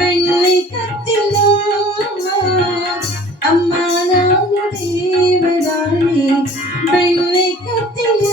ಬೆಣ್ಣೆ ಕತ್ತಿನ ಅಮ್ಮ ನಾನು ದೇವರಾಣಿ ಬೆಣ್ಣೆ ಕತ್ತಿನ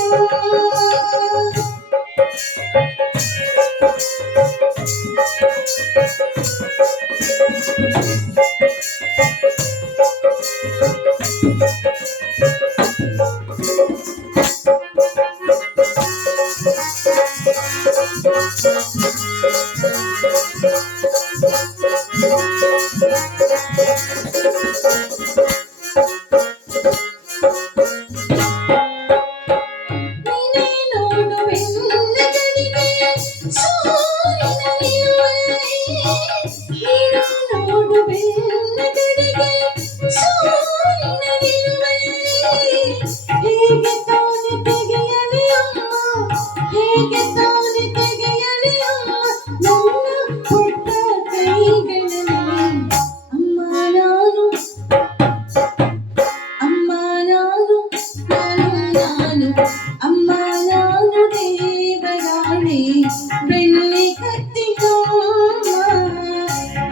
ಅಮ್ಮ ನಾನು ದೇವರಾಣಿ ಬೆಣ್ಣೆ ಕತ್ತಿನ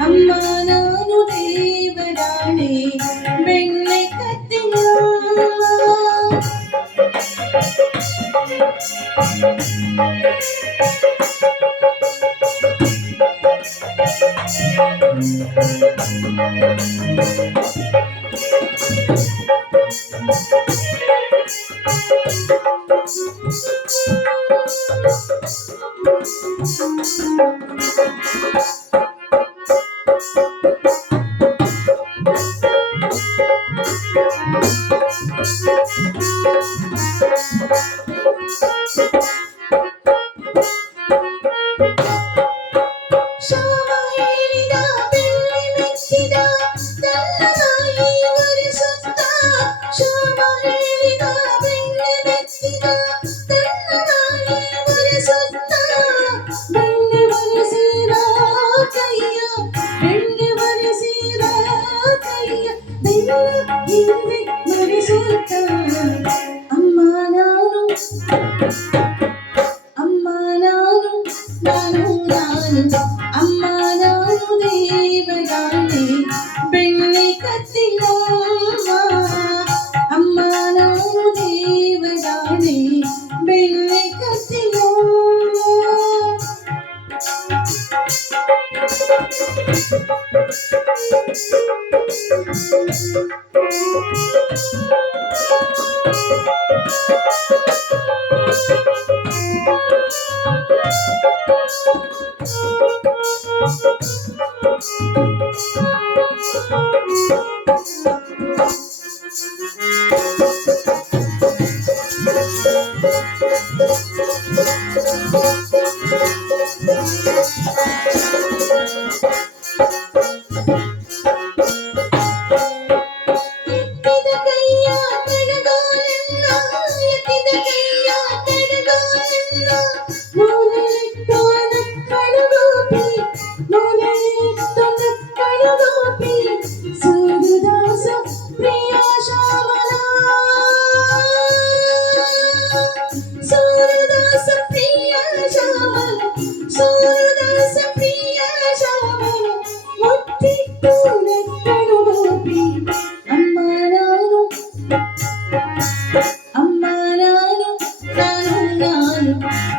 ಅಮ್ಮ ನಾನು ದೇವರಾಣಿ ಬೆಣ್ಣೆ ಕತ್ತಿನ ಅಮ್ಮ ನಾನು ಅಮ್ಮ ನಾನು ನಾನು ನಾನು ಅಮ್ಮ ನಾನು ದೇವರಾಣಿ ಬೆಣ್ಣೆ ಕತ್ತಿನ ಅಮ್ಮ ನಾನು ದೇವರಾಣಿ ಬೆಣ್ಣೆ ಕತ್ತಿನ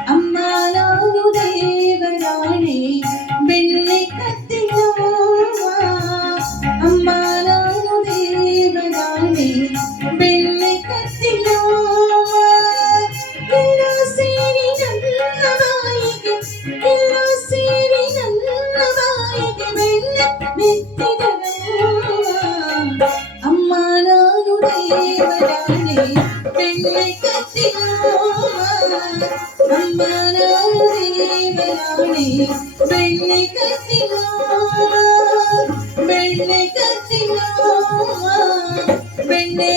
ಅಮ್ಮ ನಾನು ದೇವರಾಣಿ ಬೆಣ್ಣೆ ಕತ್ತಿನ ಅಮ್ಮ ನಾನು ದೇವರಾಣಿ ಬೆಣ್ಣೆ ಕತ್ತಿನ ಎಲ್ಲ ಸೇರಿ ನನ್ನ ಬಾಯಿಗೆ ಎಲ್ಲ ಸೇರಿ ನನ್ನ ಬಾಯಿಗೆ ಬೆಣ್ಣೆ ಮೆತ್ತಿದವ ಅಮ್ಮ ನಾನು ದೇವರಾಣಿ ಬೆಣ್ಣೆ ಕತ್ತಿನ ಅಮ್ಮ ನಾನು ದೇವರಾಣಿ ಬೆಣ್ಣೆ ಕತ್ತಿನ ಬೆಣ್ಣೆ ಕತ್ತಿನ ಬೆಣ್ಣೆ